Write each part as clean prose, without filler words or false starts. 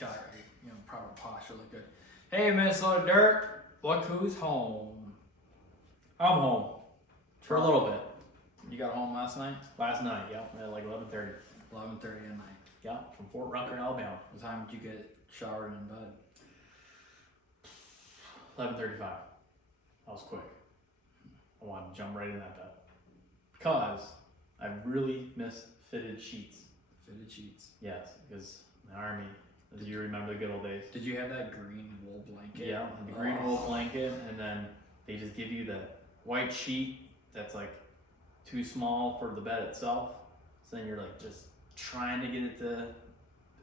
got proper posture, look good. Hey, Minnesota Dirt, look who's home. I'm home for a little bit. You got home last night? Last night, yeah, at like 11:30. 11:30 at night. Yeah, from Fort Rucker, Alabama. What time did you get showered and in bed? 11:35. That was quick. I wanted to jump right in that bed because I really missed fitted sheets. Fitted sheets. Yes, because in the Army, as you remember the good old days. Did you have that green wool blanket? Yeah, the green wool blanket, and then they just give you the white sheet that's like too small for the bed itself. So then you're like just trying to get it to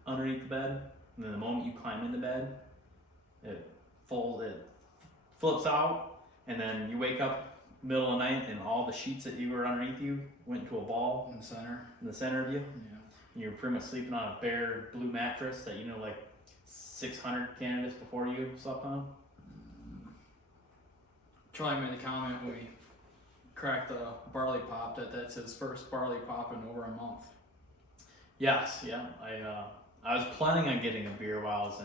underneath the bed, and then the moment you climb into bed, it flips out, and then you wake up middle of the night, and all the sheets that you were underneath you went into a ball In the center. in the center of you. Yeah. And you're pretty much sleeping on a bare blue mattress that like 600 candidates before you slept on. Charlie made the comment when we cracked the barley pop that's his first barley pop in over a month. Yes, yeah. I was planning on getting a beer while I was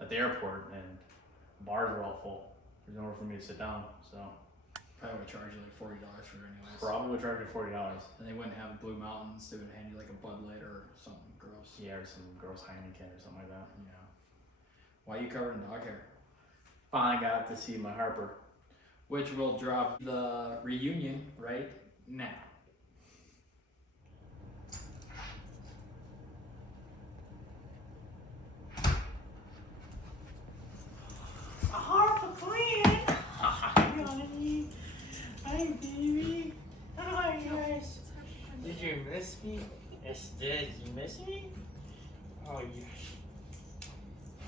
at the airport, and bars were all full. There's nowhere for me to sit down, so Probably would charge you like $40 for it anyways. probably would charge me $40. And they wouldn't have Blue Mountains. They would hand you like a Bud Light or something gross. Yeah, or some gross Heineken or something like that. Yeah. Why you covered in dog hair? Finally got to see my Harper. Which will drop the reunion right now. Harper Queen! Honey. Hi, baby. Hi, guys. Did you miss me? Yes, did. You miss me? Oh, yes.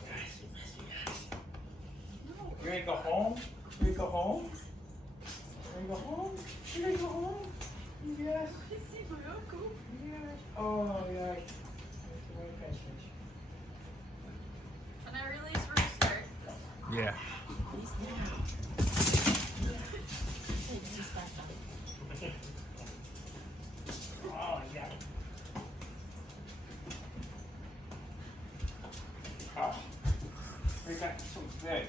Yes, you miss me, guys. No. You ready to go home? You ready to go home? You ready to go home? You ready to go home? Yes. Yes. Oh, yes. And I release Rooster. Yeah. Oh, yeah. Oh, we got so good.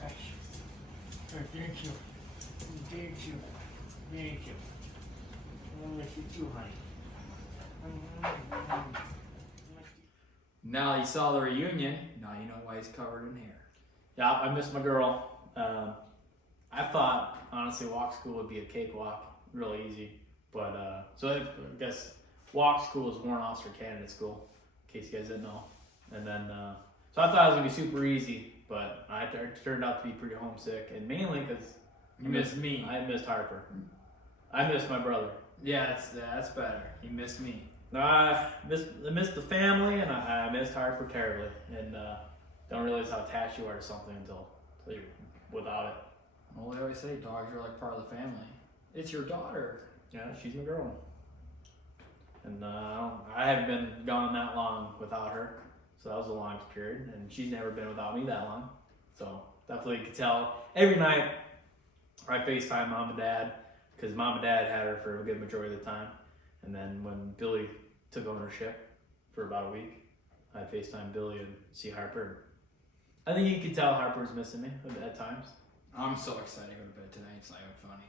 Gosh. Oh, thank you. Thank you. Thank you. I miss you too, honey. Now you saw the reunion. Now you know why he's covered in hair. Yeah, I missed my girl. I thought, honestly, walk school would be a cakewalk, real easy. But, so I guess walk school is Warrant Officer Candidate School, in case you guys didn't know. And then, so I thought it was going to be super easy, but it turned out to be pretty homesick, and mainly because You missed me. I missed Harper. I missed my brother. Yeah, that's better. You missed me. I missed the family, and I missed Harper terribly, and don't realize how attached you are to something until you're without it. Well, they always say dogs are like part of the family. It's your daughter. Yeah, she's my girl. And I haven't been gone that long without her, so that was the longest period, and she's never been without me that long. So definitely could tell. Every night I FaceTime mom and dad, because mom and dad had her for a good majority of the time. And then when Billy took ownership for about a week, I FaceTime Billy and see Harper. I think you could tell Harper was missing me at times. I'm so excited to go to bed tonight. It's not even funny.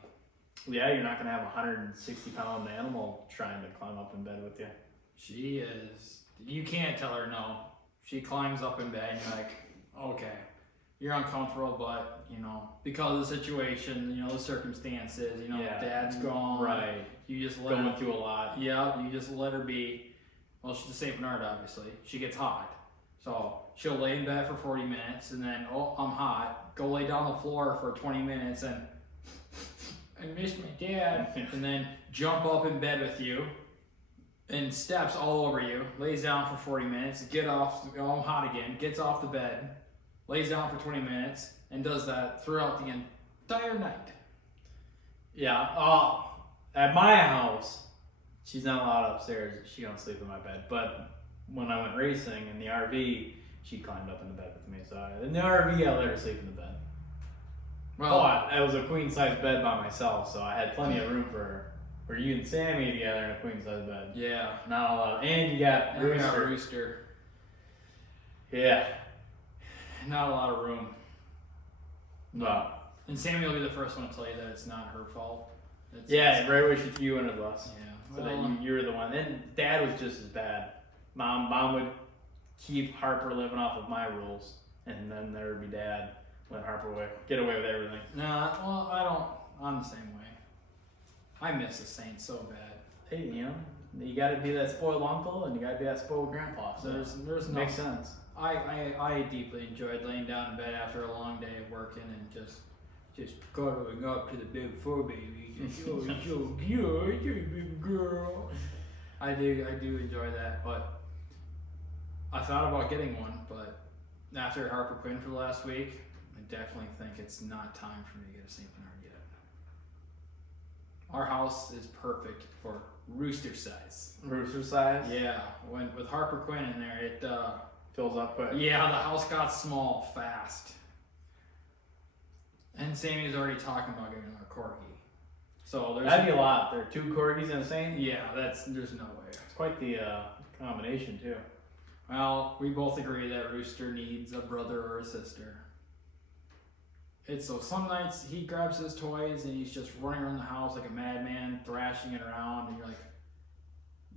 Yeah, you're not going to have a 160-pound animal trying to climb up in bed with you. She is. You can't tell her no. She climbs up in bed and you're like, okay, you're uncomfortable, but, because of the situation, the circumstances, Yeah. dad's gone. Right. You just let Going her, through a lot. yeah, you just let her be. Well, she's a St. Bernard, obviously. She gets hot. So she'll lay in bed for 40 minutes and then, oh, I'm hot. Go lay down on the floor for 20 minutes and I miss my dad. And then jump up in bed with you and steps all over you, lays down for 40 minutes, get off, I'm hot again, gets off the bed, lays down for 20 minutes, and does that throughout the entire night. Yeah. At my house, she's not allowed upstairs. She don't sleep in my bed. But when I went racing in the RV, she climbed up in the bed with me. So in the RV, I let her sleep in the bed. Well, But it was a queen size bed by myself, so I had plenty of room for her. Were you and Sammy together in a queen size bed? Yeah. Not a lot. And you got And we got Rooster. Rooster. Yeah. Not a lot of room. No. And Sammy will be the first one to tell you that it's not her fault. Yeah, right away she threw you under the bus. Yeah. So Well, that you were the one. Then Dad was just as bad. Mom would keep Harper living off of my rules, and then there would be Dad let Harper get away with everything. nah, well, I don't. I'm the same way. I miss the Saints so bad. Hey, you know, you got to be that spoiled uncle, and you got to be that spoiled grandpa. So There's no. makes sense. I deeply enjoyed laying down in bed after a long day of working and just cuddling up to the big fur baby. Just, oh, you're so cute, you're a big girl. I do enjoy that, but I thought about getting one, but after Harper Quinn for the last week, I definitely think it's not time for me to get a St. Bernard yet. Our house is perfect for rooster size. Rooster size. Yeah, with Harper Quinn in there, it Fills up quick. yeah, the house got small fast. And Sammy's already talking about getting another corgi. So there's That'd be a lot. There are 2 corgis in a Saint. yeah, there's no way. It's quite the combination too. Well, we both agree that Rooster needs a brother or a sister. It's so some nights he grabs his toys and he's just running around the house like a madman, thrashing it around, and you're like,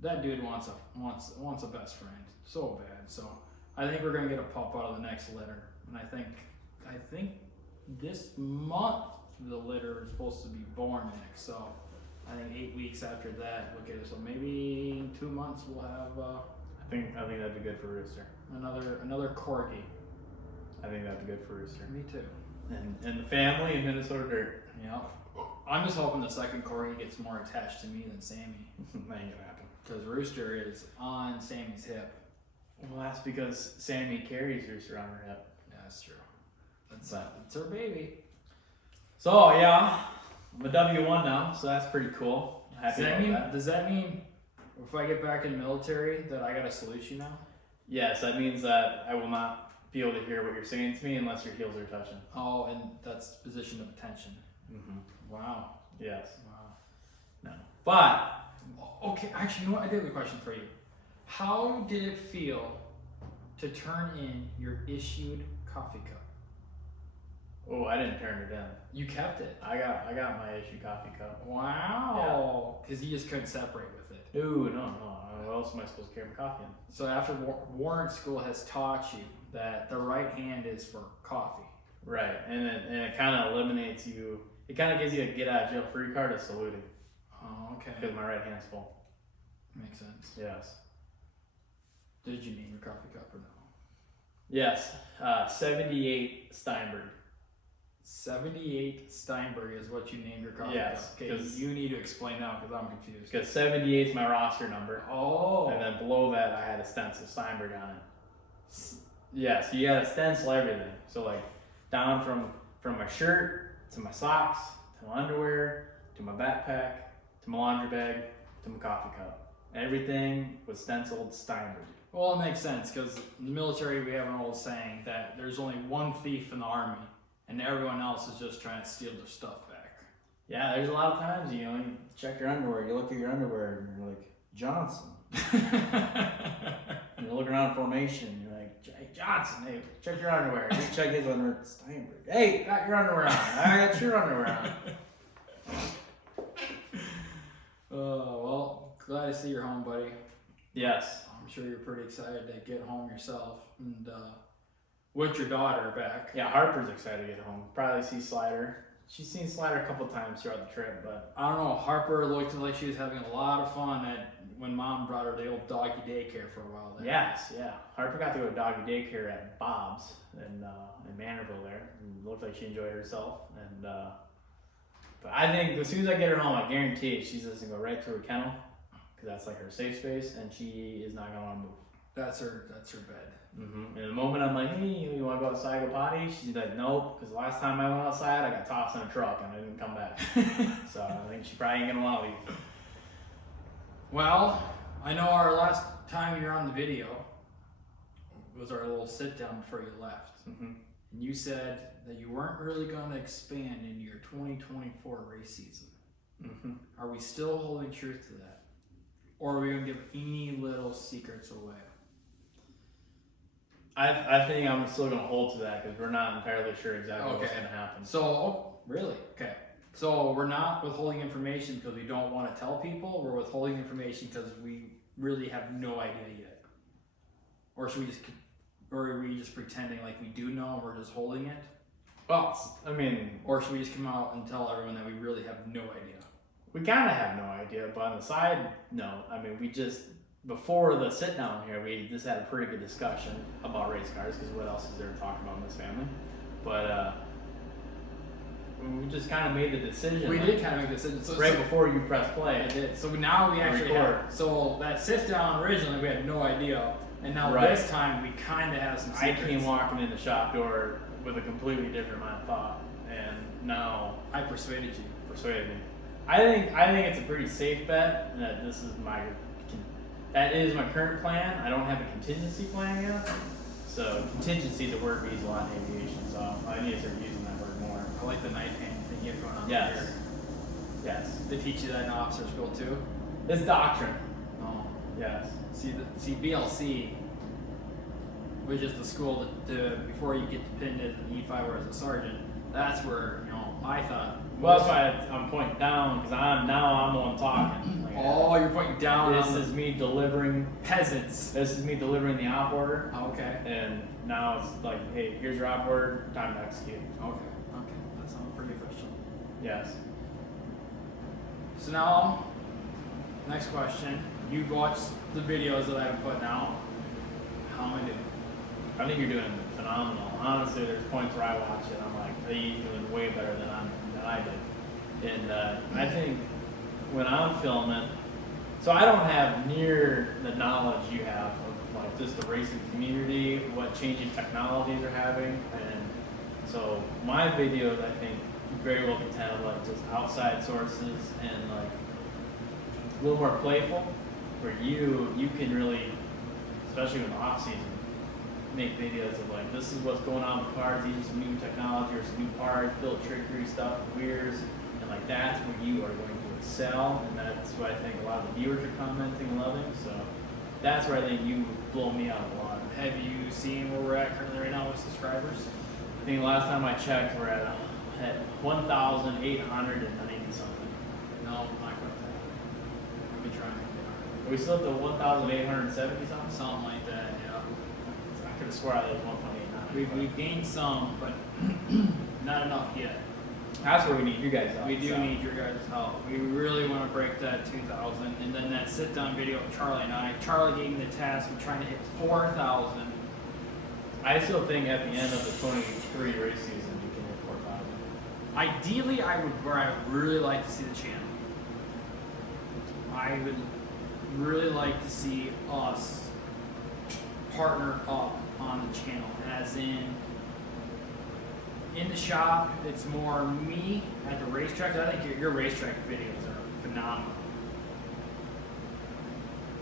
that dude wants a best friend so bad. So I think we're gonna get a pup out of the next litter, and I think this month the litter is supposed to be born next. So I think 8 weeks after that we'll get it. So maybe in 2 months we'll have I think that'd be good for Rooster. another corgi. I think that'd be good for Rooster. Me too. And the family in Minnesota Dirt. Yeah. I'm just hoping the second corgi gets more attached to me than Sammy, That ain't gonna happen. because Rooster is on Sammy's hip. Well, that's because Sammy carries Rooster on her hip. Yeah, that's true. That's her baby. So yeah, I'm a W1 now, so that's pretty cool. Happy about Does that mean if I get back in the military that I gotta salute you now? Yes, that means that I will not be able to hear what you're saying to me unless your heels are touching. Oh, and that's position of attention. Mm-hmm. Wow. Yes. Wow. No. But Okay, actually, you know what? I do have a question for you. How did it feel to turn in your issued coffee cup? oh, I didn't turn it in. You kept it. I got my issue coffee cup. Wow. Because you just couldn't separate with it. No. What else am I supposed to carry my coffee in? So after warrant school has taught you that the right hand is for coffee. Right, and it kind of eliminates you. It kind of gives you a get out of jail free card of saluting Oh, okay. because my right hand's full. Makes sense. Yes. Did you name your coffee cup or no? Yes. 78 Steinberg. 78 Steinberg is what you named your coffee Yes, cup. Okay, 'cause- you need to explain now because I'm confused. Because 78 is my roster number. Oh. And then below that, I had a stencil Steinberg on it. Yes, you got to stencil everything. So like down from my shirt to my socks to my underwear to my backpack to my laundry bag to my coffee cup. Everything was stenciled Steinberg. Well, it makes sense because in the military we have an old saying that there's only one thief in the army and everyone else is just trying to steal their stuff back. Yeah, there's a lot of times, you know, you check your underwear, you look at your underwear, and you're like, Johnson. You look around formation, you're like, hey, Johnson, hey, check your underwear. You check his underwear, Steinberg. Hey, got your underwear on. I got your underwear on. Well, glad to see you're home, buddy. Yes. I'm sure you're pretty excited to get home yourself and with your daughter back. Yeah, Harper's excited to get home. Probably see Slider. She's seen Slider a couple times throughout the trip, but I don't know. Harper looked like she was having a lot of fun when Mom brought her to the old doggy daycare for a while. There. yes, yeah. Harper got to go to doggy daycare at Bob's in Manorville there. And it looked like she enjoyed herself. And but I think as soon as I get her home, I guarantee it, she's just gonna go right to her kennel because that's like her safe space, and she is not gonna want to move. That's her bed. Mm-hmm. And the moment I'm like, hey, you want to go outside, go potty? She's like, nope, because the last time I went outside, I got tossed in a truck and I didn't come back. So I think she probably ain't gonna want to leave. Well, I know our last time you were on the video was our little sit down before you left. Mm-hmm. And you said that you weren't really going to expand in your 2024 race season. Mm-hmm. Are we still holding truth to that? Or are we going to give any little secrets away? I think I'm still going to hold to that because we're not entirely sure exactly what's going to happen. So, really? Okay. So we're not withholding information because we don't want to tell people. We're withholding information because we really have no idea yet. Or are we just pretending like we do know and we're just holding it? Well, I mean, Or should we just come out and tell everyone that we really have no idea? we kind of have no idea, but on the side note, I mean, we just, before the sit down here, we just had a pretty good discussion about race cars because what else is there to talk about in this family? But we just kind of made the decision. We did kind of make the decision. So, right before you press play. I did. So now we actually have. So that sit down originally we had no idea, and now this time we kind of have some secrets. I came walking in the shop door with a completely different mind of thought, and now I persuaded you. Persuaded me. I think it's a pretty safe bet that that is my current plan. I don't have a contingency plan yet. So contingency is a word we use a lot in aviation, so I need to start using that word more. I like the knife hand thing you have going on Yes. here. Yes. They teach you that in officer school too? It's doctrine. No. Yes. See BLC, which is the school that before you get pinned as an E5 or as a sergeant, that's where, I thought. Well, that's why I'm pointing down because I'm the one talking. Like, oh, you're pointing down. This is me delivering peasants. This is me delivering the op order. Oh, okay. And now it's like, hey, here's your op order, time to execute. Okay. That sounds pretty official. Yes. So now, next question. You've watched the videos that I've put out. How am I doing? I think you're doing phenomenal. Honestly, there's points where I watch it, I'm like, hey, you're doing way better than I did. And I think when I'm filming, so I don't have near the knowledge you have of like just the racing community, what changing technologies are having, and so my videos I think very well content of like just outside sources and like a little more playful, where you can really, especially in the off season, make videos of like this is what's going on with cars, these are some new technology or some new parts, built trickery stuff, weirs, and like that's where you are going to excel, and that's what I think a lot of the viewers are commenting and loving. So that's where I think you blow me out a lot. Have you seen where we're at currently right now with subscribers? I think last time I checked, we're at 1,890 something. No, not quite that. Let me try. Are we still at the 1,870 something? Something like that, yeah. I could have swore I was 1.89. We've gained some, but not enough yet. That's where we need you guys help. We do need your guys' help. We really want to break that 2,000, and then that sit-down video with Charlie and I. Charlie gave me the task of trying to hit 4,000. I still think at the end of the 23 race season, you can hit 4,000. Ideally, I would really like to see the channel. I would really like to see us partner up on the channel, as in the shop, it's more me at the racetrack. I think your racetrack videos are phenomenal.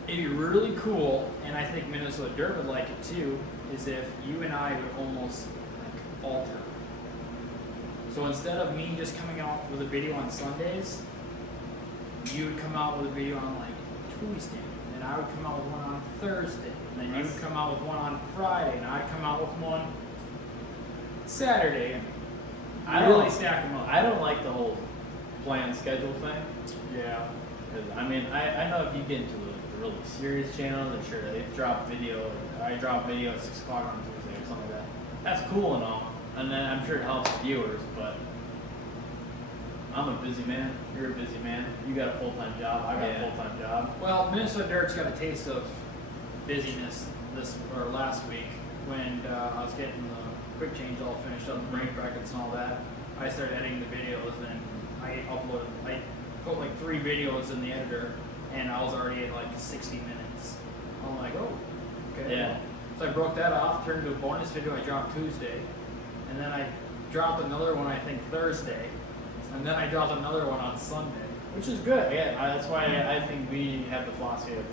It'd be really cool, and I think Minnesota Dirt would like it too, is if you and I would almost like alter. So instead of me just coming out with a video on Sundays, you would come out with a video on like Tuesday, and I would come out with one on Thursday, and then you would come out with one on Friday, and I'd come out with one Saturday, and I really stack them up. I don't like the whole planned schedule thing. Yeah. Because, I mean, I know if you get into the really serious channels, I'm sure they drop video, I drop video at 6 o'clock on Tuesday or something like that. That's cool and all, and then I'm sure it helps viewers, but I'm a busy man, you're a busy man, you got a full-time job, I got a full-time job. Well, Minnesota Dirt's got a taste of busyness last week when I was getting the quick change all finished up, the brake brackets and all that. I started editing the videos, and I put like 3 videos in the editor, and I was already at like 60 minutes. I'm like, oh, okay. Yeah. So I broke that off, turned into a bonus video I dropped Tuesday, and then I dropped another one I think Thursday, and then I dropped another one on Sunday. Which is good, yeah. That's why I think we have the philosophy of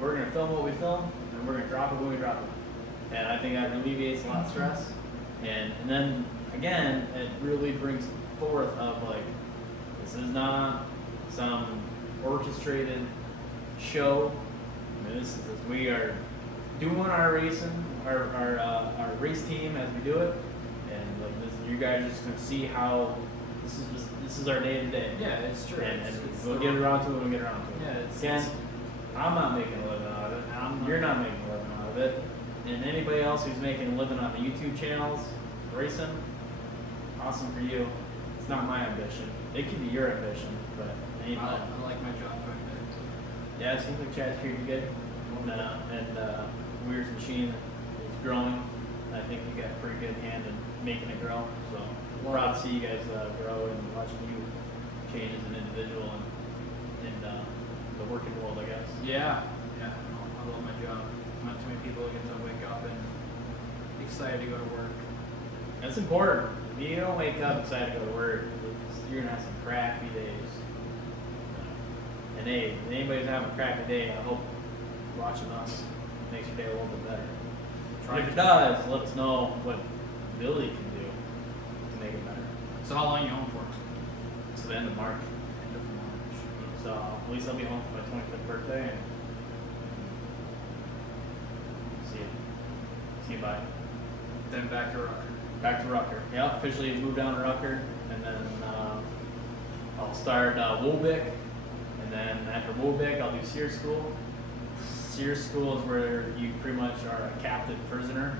we're going to film what we film, and we're going to drop it when we drop it. And I think that alleviates a lot of stress. And then, again, it really brings forth of like, this is not some orchestrated show. I mean, this is we are doing our racing, our race team as we do it, and like this, you guys are just gonna see how this is our day to day. Yeah, it's true. And It's we'll the- get around to it. We'll get around to it. Yeah, it's Again, I'm not making a living out of it. You're not making a living out of it. And anybody else who's making a living on the YouTube channels, racing, awesome for you. It's not my ambition. It could be your ambition, but it ain't mine. I like my job quite a bit. Yeah, it seems like Chad's treating you good. And Weir's machine is growing. I think you got a pretty good hand in making it grow. So proud to see you guys grow and watching you change as an individual and in the working world, I guess. Yeah, I love my job. Not too many people get to wake up and excited to go to work. That's important. If you don't wake up excited to go to work, you're gonna have some crappy days. And hey, if anybody's having a crappy day, I hope watching us makes your day a little bit better. And if it does, let us know what Billy can do to make it better. So how long are you home for? To the end of March. End of March. So at least I'll be home for my 25th birthday and see you bye. Then back to Rucker. Back to Rucker. Yep, officially moved down to Rucker, and then I'll start Woolbeck, and then after Woolbeck, I'll do SEER school. SEER school is where you pretty much are a captive prisoner.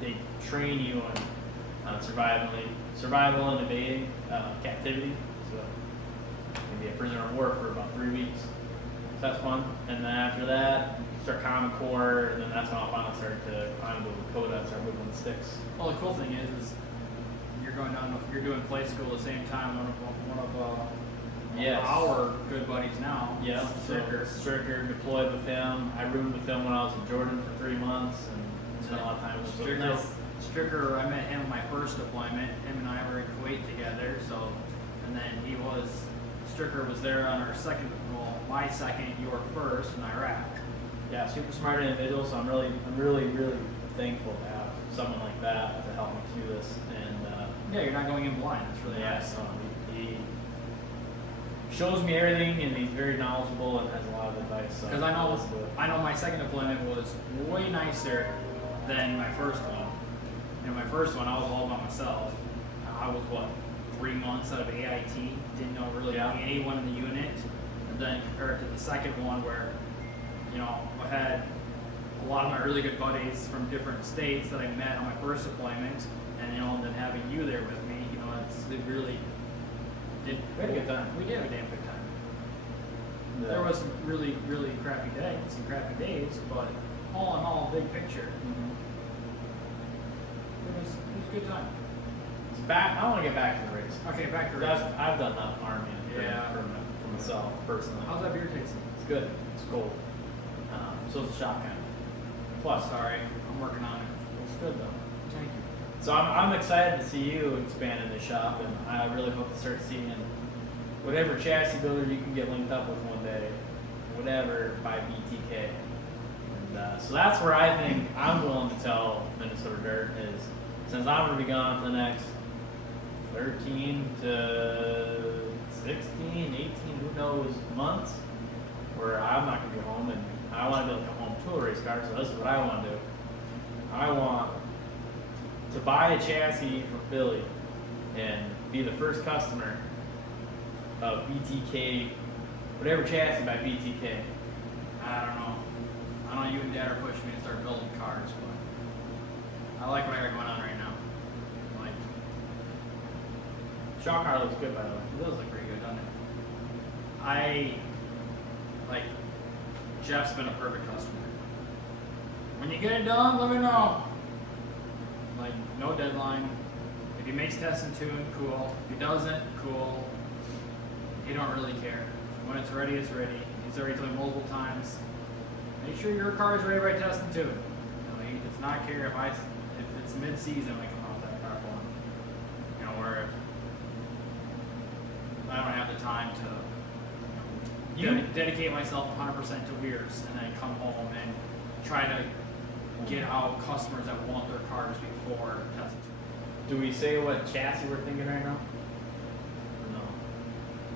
They train you on survival and evading captivity. So you can be a prisoner of war for about 3 weeks. So that's fun. And then after that, start Common Core, and then that's when I'll finally start to climb the Dakota, start moving the sticks. Well, the cool thing is you're going down. You're doing flight school at the same time. One of Yes. our good buddies now. Yeah, Stricker deployed with him. I roomed with him when I was in Jordan for 3 months and spent a lot of time with him. Stricker, I met him on my first deployment. Him and I were in Kuwait together. So, and then Stricker was there on our second, my second, your first in Iraq. Yeah, super smart individual. So I'm really thankful to have someone like that to help me through this. And Yeah, you're not going in blind. That's really nice. so he shows me everything, and he's very knowledgeable and has a lot of advice. So Because I know my second deployment was way nicer than my first one. And my first one, I was all by myself. I was 3 months out of AIT, didn't know really anyone in the unit. And then compared to the second one, where I had a lot of my really good buddies from different states that I met on my first deployment, and then having you there with me, it really did. We had a good time. We did have a damn good time. Yeah. There was some really, really crappy days, but all in all, big picture, it was a good time. It's back. I want to get back to the race. Okay, back to I've racing. done enough army for myself personally. How's that beer tasting? It's good. It's cold. So it's a shotgun. Plus, Sorry, I'm working on it. it's good though. Thank you. So I'm excited to see you expand in the shop, and I really hope to start seeing whatever chassis builder you can get linked up with one day, whatever by BTK. And so that's where I think I'm willing to tell Minnesota Dirt is, since I'm going to be gone for the next 13 to 16, 18, who knows, months, where I'm not going to be home, and I want to be able to come home to a race car. So this is what I want to do. I want to buy a chassis from Billy and be the first customer of BTK, whatever chassis by BTK. I don't know. You and Dad are pushing me to start building cars, but I like what I got going on right now. Like, Shock car looks good, by the way. it does look pretty good, doesn't it? Jeff's been a perfect customer. When you get it done, let me know. No deadline. If he makes test and tune, cool. If he doesn't, cool. He don't really care. When it's ready, it's ready. He's already told me multiple times, make sure your car is ready by test and tune. He does not care if it's mid-season when I come out with that car for him. Where if I don't have the time to dedicate myself 100% to Weirs and then come home and try to get out customers that want their cars before testing. Do we say what chassis we're thinking right now? Or no.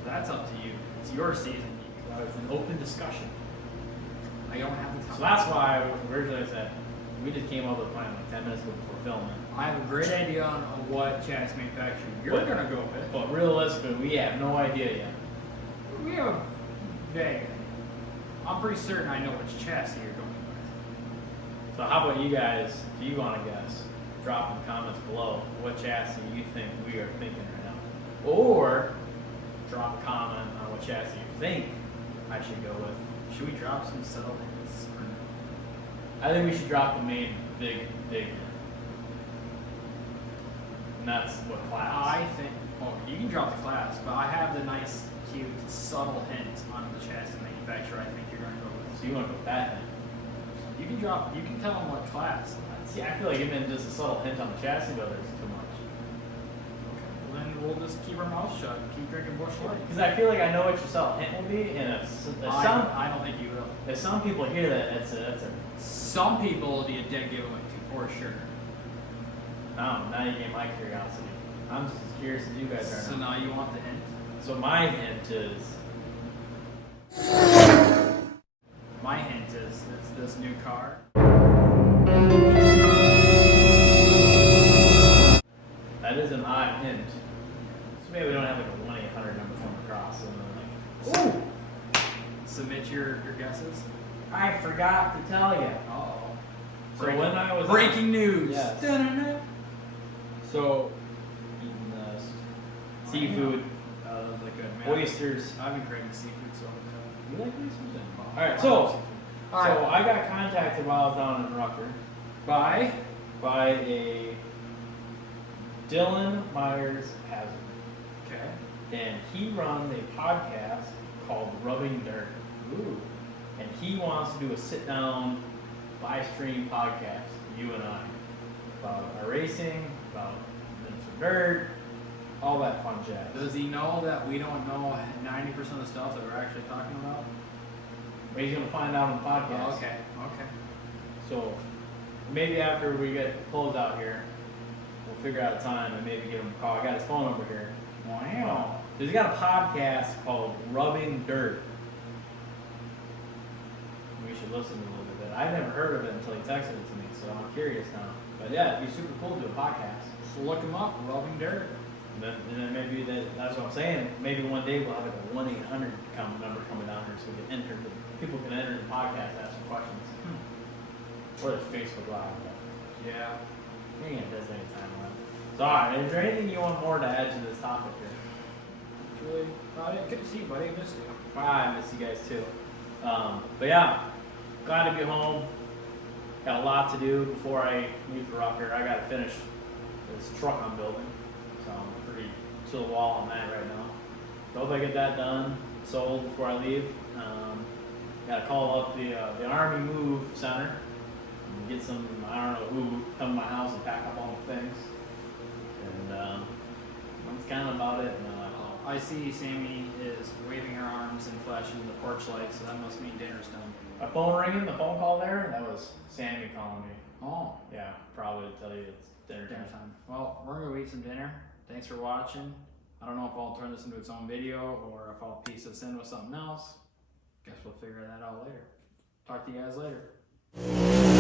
That's up to you. It's It's your season. It's an open discussion. I don't have the time. So that's why originally I said we just came up with a plan like 10 minutes ago before filming. I have a great idea on what chassis manufacturer you're But- gonna go with. But realistically, we have no idea yet. We have a vague idea. I'm pretty certain I know which chassis you're going with. So how about you guys, if you want to guess, drop in the comments below what chassis you think we are thinking right now. Or drop a comment on what chassis you think I should go with. Should we drop some settlements? Or no? I think we should drop the main big hint. And that's what class. I think. Oh, you can drop the class, but I have the nice, cute, subtle hint on the chassis manufacturer I think you're going to go with. So you want to go with that hint. You can drop. You can tell them what class. See, I feel like giving just a subtle hint on the chassis builder is too much. Okay. Well, then we'll just keep our mouths shut and keep drinking Busch Light. Because I feel like I know what your subtle hint will be, and if some I don't think you will. if some people hear that, that's a Some people will be a dead giveaway to, for sure. now you get my curiosity. I'm just as curious as you guys are. So now you want the hint? So my hint is My hint is it's this new car. that is an odd hint. So maybe we don't have like a 1-800 number come across and then like, ooh, Submit your guesses. I forgot to tell you. Oh. So when I was breaking news. Yes. Dun-dun-dun. So eating seafood, Oh, that was like good, man. oysters. I've been craving seafood so. You like oysters? Oh, All right, I so love seafood. All right. so I got contacted while I was down in Rucker Bye. by a Dylan Myers Hazard, Okay. and he runs a podcast called Rubbing Dirt. Ooh. And he wants to do a sit-down live stream podcast, you and I, about our racing, about Minnesota Dirt, all that fun jazz. Does he know that we don't know 90% of the stuff that we're actually talking about? But he's gonna find out on the podcast. Oh, okay. Okay. So maybe after we get closed out here, we'll figure out a time and maybe give him a call. I got his phone number here. Wow. So he's got a podcast called Rubbing Dirt. We should listen to a little bit. I've never heard of it until he texted it to me, so I'm curious now. But yeah, it'd be super cool to do a podcast. So look him up. Rubbing Dirt. And then maybe that's what I'm saying. Maybe one day we'll have like a 1-800 number coming down here so we can enter. People can enter the podcast, ask some questions. Or the Facebook Live. Yeah. We ain't does any time left. So alright, is there anything you want more to add to this topic here? It's really about it. Good to see you, buddy. I missed you. I miss you guys too. But yeah, glad to be home. Got a lot to do before I leave for Rucker. I gotta finish this truck I'm building. So I'm pretty to the wall on that right now. So hope I get that done, sold before I leave. Gotta call up the Army Move Center and get some, I don't know who, come to my house and pack up all the things. And that's kind of about it. I see Sammy is waving her arms and flashing the porch light, so that must mean dinner's done. My phone ringing, the phone call there, that was Sammy calling me. Oh, Yeah, probably to tell you it's dinner dinner time. time. Well, we're gonna eat some dinner. Thanks for watching. I don't know if I'll turn this into its own video or if I'll piece this in with something else. Guess we'll figure that out later. Talk to you guys later.